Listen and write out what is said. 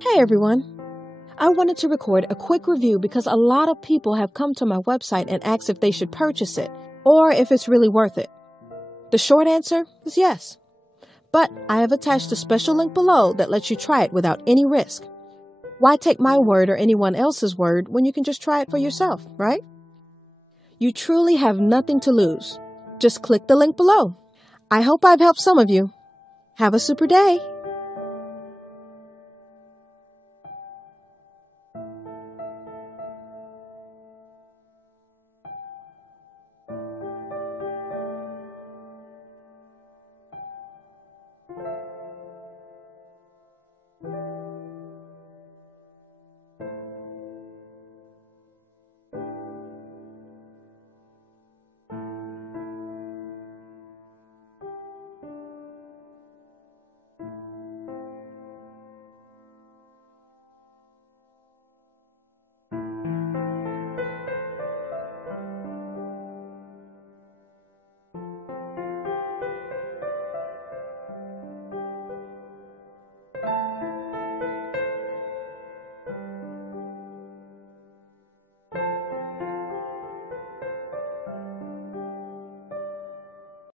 Hey everyone! I wanted to record a quick review because a lot of people have come to my website and asked if they should purchase it or if it's really worth it. The short answer is yes. But I have attached a special link below that lets you try it without any risk. Why take my word or anyone else's word when you can just try it for yourself, right? You truly have nothing to lose. Just click the link below. I hope I've helped some of you. Have a super day!